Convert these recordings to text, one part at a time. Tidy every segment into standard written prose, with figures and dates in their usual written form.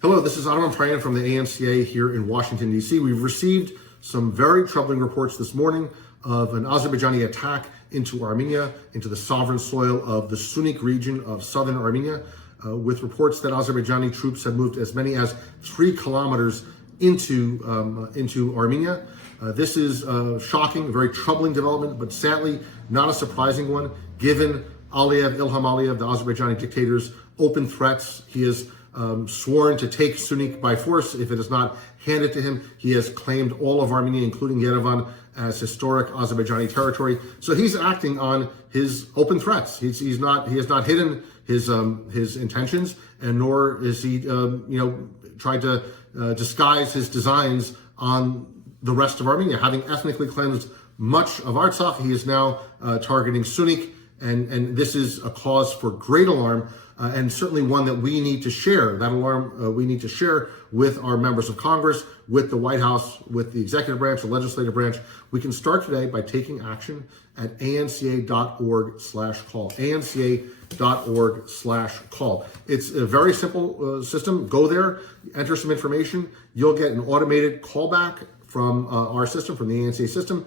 Hello, this is Hamparian from the ANCA here in Washington, D.C. We've received some very troubling reports this morning of an Azerbaijani attack into Armenia, into the sovereign soil of the Syunik region of southern Armenia, with reports that Azerbaijani troops have moved as many as 3 kilometers into Armenia. This is shocking, a very troubling development, but sadly not a surprising one, given Ilham Aliyev, the Azerbaijani dictator's open threats. He has sworn to take Syunik by force if it is not handed to him. He has claimed all of Armenia, including Yerevan, as historic Azerbaijani territory. So he's acting on his open threats. He has not hidden his intentions, and nor is he tried to disguise his designs on the rest of Armenia. Having ethnically cleansed much of Artsakh, he is now targeting Syunik, and this is a cause for great alarm. And certainly one that we need to share. That alarm we need to share with our members of Congress, with the White House, with the executive branch, the legislative branch. We can start today by taking action at anca.org/call. anca.org/call. It's a very simple system. Go there, enter some information. You'll get an automated callback from our system, from the ANCA system,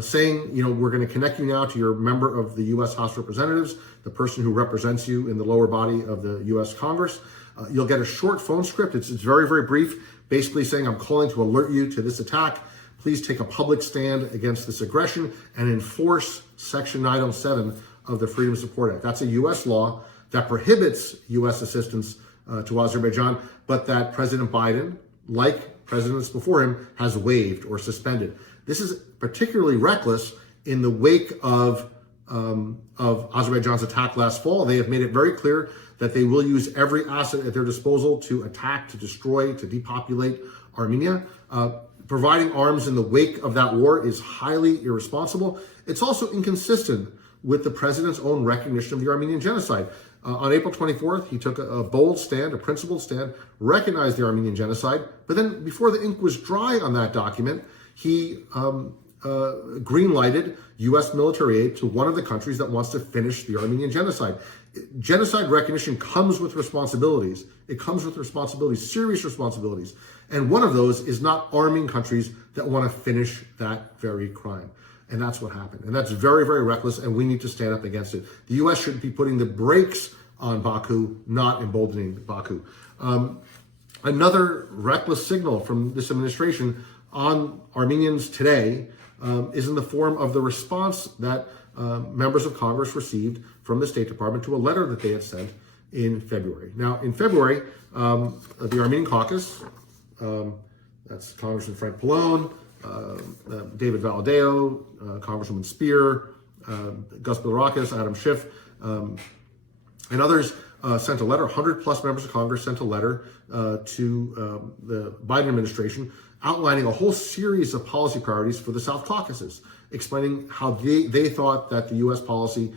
saying, we're going to connect you now to your member of the U.S. House of Representatives, the person who represents you in the lower body of the U.S. Congress. You'll get a short phone script. It's very, very brief, basically saying, I'm calling to alert you to this attack. Please take a public stand against this aggression and enforce Section 907 of the Freedom of Support Act. That's a U.S. law that prohibits U.S. assistance to Azerbaijan, but that President Biden, like presidents before him, has waived or suspended. This is particularly reckless in the wake of Azerbaijan's attack last fall. They have made it very clear that they will use every asset at their disposal to attack, to destroy, to depopulate Armenia. Providing arms in the wake of that war is highly irresponsible. It's also inconsistent with the president's own recognition of the Armenian genocide. On April 24th, he took a bold stand, a principled stand, recognized the Armenian genocide, but then before the ink was dry on that document, he green-lighted U.S. military aid to one of the countries that wants to finish the Armenian genocide. Genocide recognition comes with responsibilities. It comes with responsibilities, serious responsibilities. And one of those is not arming countries that want to finish that very crime. And that's what happened. And that's very, very reckless, and we need to stand up against it. The U.S. should be putting the brakes on Baku, not emboldening Baku. Another reckless signal from this administration on Armenians today is in the form of the response that members of Congress received from the State Department to a letter that they had sent in February. Now, in February, the Armenian caucus, that's Congressman Frank Pallone, David Valadao, Congresswoman Spear, Gus Bilirakis, Adam Schiff, and others sent a letter. 100 plus members of Congress sent a letter to the Biden administration outlining a whole series of policy priorities for the South Caucasus, explaining how they thought that the U.S. policy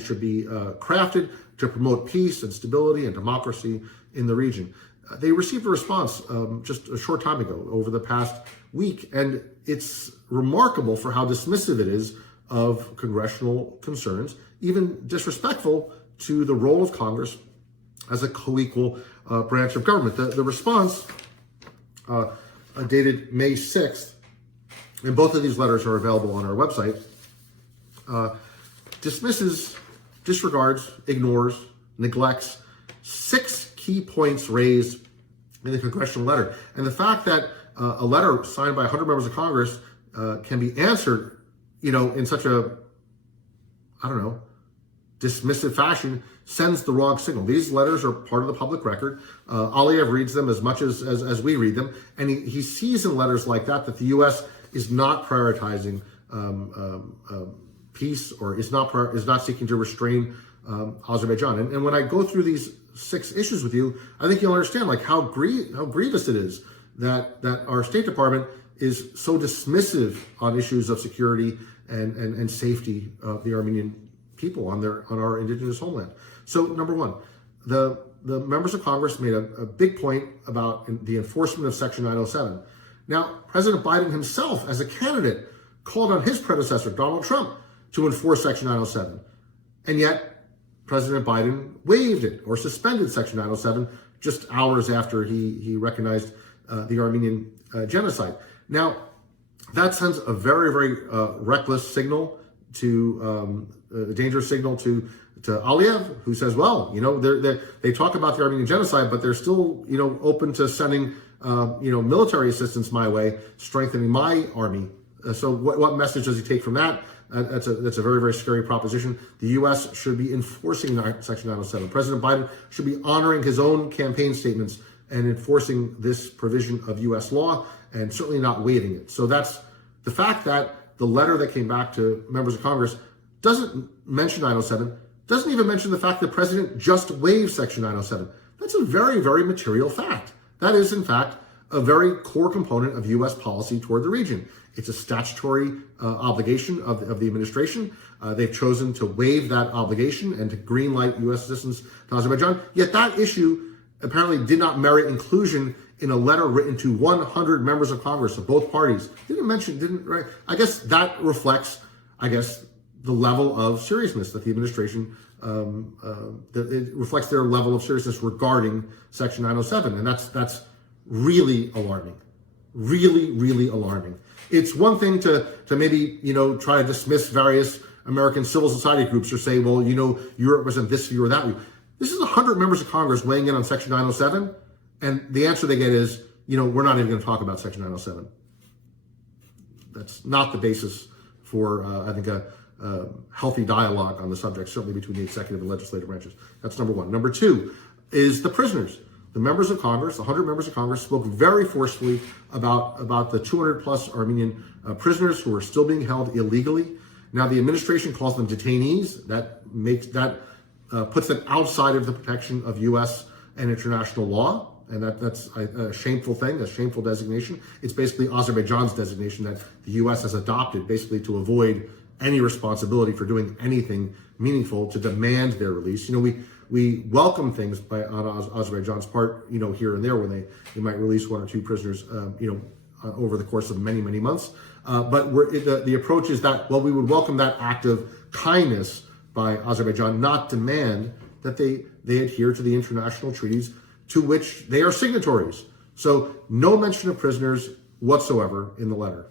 should be crafted to promote peace and stability and democracy in the region. They received a response just a short time ago, over the past week, and it's remarkable for how dismissive it is of congressional concerns, even disrespectful to the role of Congress as a co-equal branch of government. The response, dated May 6th, and both of these letters are available on our website, dismisses, disregards, ignores, neglects 6 key points raised in the congressional letter. And the fact that a letter signed by 100 members of Congress can be answered, in such a, dismissive fashion sends the wrong signal. These letters are part of the public record. Aliyev reads them as much as we read them. And he sees in letters like that the U.S. is not prioritizing peace, or is not seeking to restrain Azerbaijan. And when I go through these 6 issues with you, I think you'll understand how grievous it is that our State Department is so dismissive on issues of security and safety of the Armenian people on our indigenous homeland. So number one, the members of Congress made a big point about the enforcement of Section 907. Now, President Biden himself, as a candidate, called on his predecessor, Donald Trump, to enforce Section 907. And yet, President Biden waived it or suspended Section 907 just hours after he recognized the Armenian genocide. Now, that sends a very, very reckless signal to a dangerous signal to Aliyev, who says, well, they talk about the Armenian genocide, but they're still, open to sending, military assistance my way, strengthening my army. So what message does he take from that? That's a very, very scary proposition. The U.S. should be enforcing Section 907. President Biden should be honoring his own campaign statements and enforcing this provision of U.S. law, and certainly not waiving it. So that's the fact that the letter that came back to members of Congress doesn't mention 907, doesn't even mention the fact that the president just waived Section 907. That's a very, very material fact. That is, in fact, a very core component of U.S. policy toward the region. It's a statutory obligation of the administration. They've chosen to waive that obligation and to greenlight U.S. assistance to Azerbaijan. Yet that issue apparently did not merit inclusion in a letter written to 100 members of Congress of both parties. Right? I guess that reflects, the level of seriousness that the administration, it reflects their level of seriousness regarding Section 907. And that's really alarming. Really, really alarming. It's one thing to maybe, try to dismiss various American civil society groups or say, well, you represent this view or that view. This is 100 members of Congress weighing in on Section 907. And the answer they get is, we're not even going to talk about Section 907. That's not the basis for, a healthy dialogue on the subject, certainly between the executive and legislative branches. That's number one. Number two is the prisoners. The members of Congress, the 100 members of Congress, spoke very forcefully about the 200 plus Armenian prisoners who are still being held illegally. Now, the administration calls them detainees. That puts them outside of the protection of U.S. and international law. And that's a shameful thing, a shameful designation. It's basically Azerbaijan's designation that the U.S. has adopted, basically to avoid any responsibility for doing anything meaningful to demand their release. We welcome things on Azerbaijan's part, here and there when they might release one or two prisoners, over the course of many, many months. But the approach is that, well, we would welcome that act of kindness by Azerbaijan, not demand that they adhere to the international treaties to which they are signatories. So no mention of prisoners whatsoever in the letter.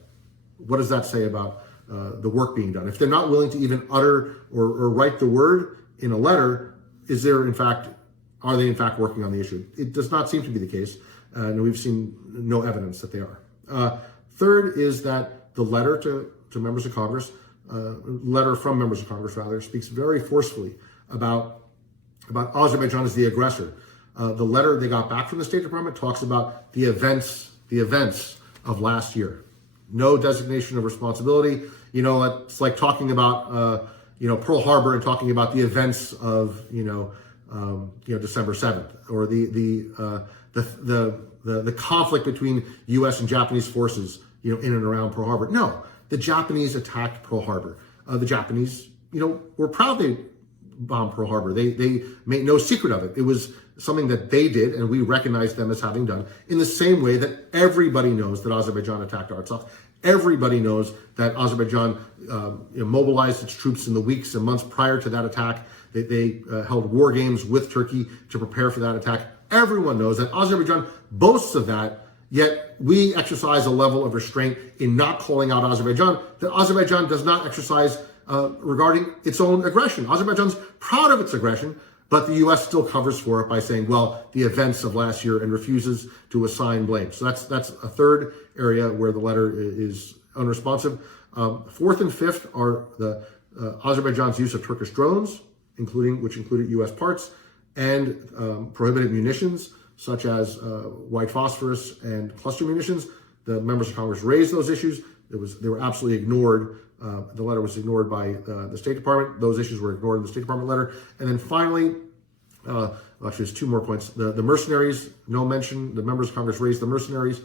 What does that say about the work being done? If they're not willing to even utter or write the word in a letter, are they in fact working on the issue? It does not seem to be the case, and we've seen no evidence that they are. Third is that the letter to members of Congress, letter from members of Congress rather, speaks very forcefully about Azerbaijan as the aggressor. The letter they got back from the State Department talks about the events of last year. No designation of responsibility. It's like talking about Pearl Harbor and talking about the events of December 7th, or the conflict between U.S. and Japanese forces in and around Pearl Harbor. No, the Japanese attacked Pearl Harbor. The Japanese were proud they bombed Pearl Harbor. They made no secret of it. It was something that they did, and we recognize them as having done, in the same way that everybody knows that Azerbaijan attacked Artsakh. Everybody knows that Azerbaijan mobilized its troops in the weeks and months prior to that attack. They held war games with Turkey to prepare for that attack. Everyone knows that Azerbaijan boasts of that, yet we exercise a level of restraint in not calling out Azerbaijan that Azerbaijan does not exercise regarding its own aggression. Azerbaijan's proud of its aggression, but the U.S. still covers for it by saying, well, the events of last year, and refuses to assign blame. So that's a third area where the letter is unresponsive. Fourth and fifth are the Azerbaijan's use of Turkish drones, which included U.S. parts, and prohibited munitions, such as white phosphorus and cluster munitions. The members of Congress raised those issues. They were absolutely ignored. The letter was ignored by the State Department. Those issues were ignored in the State Department letter. And then finally, actually there's two more points. The mercenaries, no mention. The members of Congress raised the mercenaries,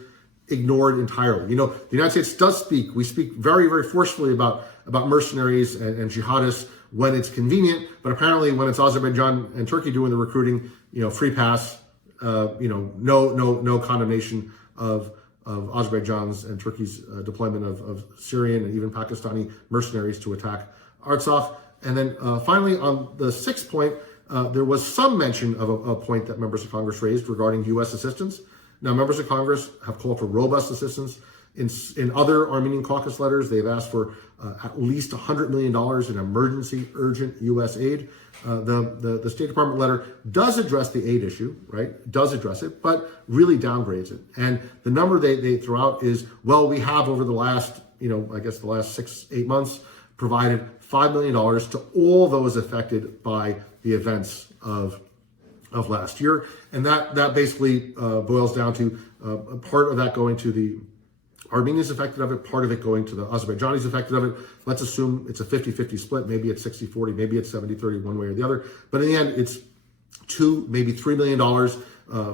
ignored entirely. The United States does speak. We speak very, very forcefully about mercenaries and jihadists when it's convenient, but apparently when it's Azerbaijan and Turkey doing the recruiting, free pass, no condemnation of Azerbaijan's and Turkey's deployment of Syrian and even Pakistani mercenaries to attack Artsakh. And then finally, on the sixth point, there was some mention of a point that members of Congress raised regarding U.S. assistance. Now, members of Congress have called for robust assistance. In other Armenian caucus letters, they've asked for at least $100 million in emergency, urgent U.S. aid. The State Department letter does address the aid issue, right? Does address it, but really downgrades it. And the number they throw out is, well, we have over the last, I guess the last 6-8 months, provided $5 million to all those affected by the events of last year. And that basically boils down to a part of that going to the Armenians affected of it, part of it going to the Azerbaijanis affected of it. Let's assume it's a 50-50 split. Maybe it's 60-40, maybe it's 70-30 one way or the other. But in the end, it's $2, maybe $3 million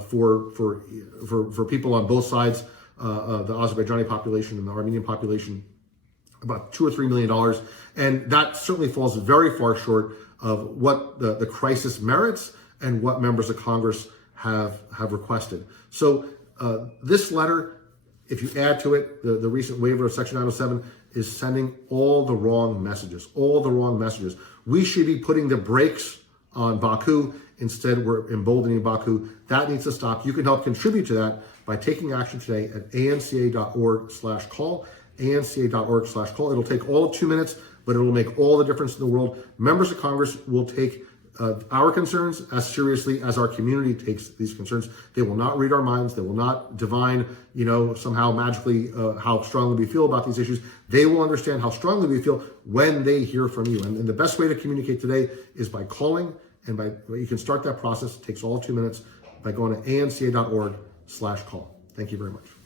for people on both sides, the Azerbaijani population and the Armenian population, about $2 or $3 million. And that certainly falls very far short of what the crisis merits and what members of Congress have requested. So this letter, if you add to it the recent waiver of Section 907, is sending all the wrong messages, We should be putting the brakes on Baku. Instead, we're emboldening Baku. That needs to stop. You can help contribute to that by taking action today at anca.org/call, anca.org/call. It'll take all of 2 minutes, but it will make all the difference in the world. Members of Congress will take our concerns as seriously as our community takes these concerns. They will not read our minds. They will not divine, somehow magically how strongly we feel about these issues. They will understand how strongly we feel when they hear from you. And the best way to communicate today is by calling, and you can start that process. It takes all of 2 minutes by going to anca.org/call. Thank you very much.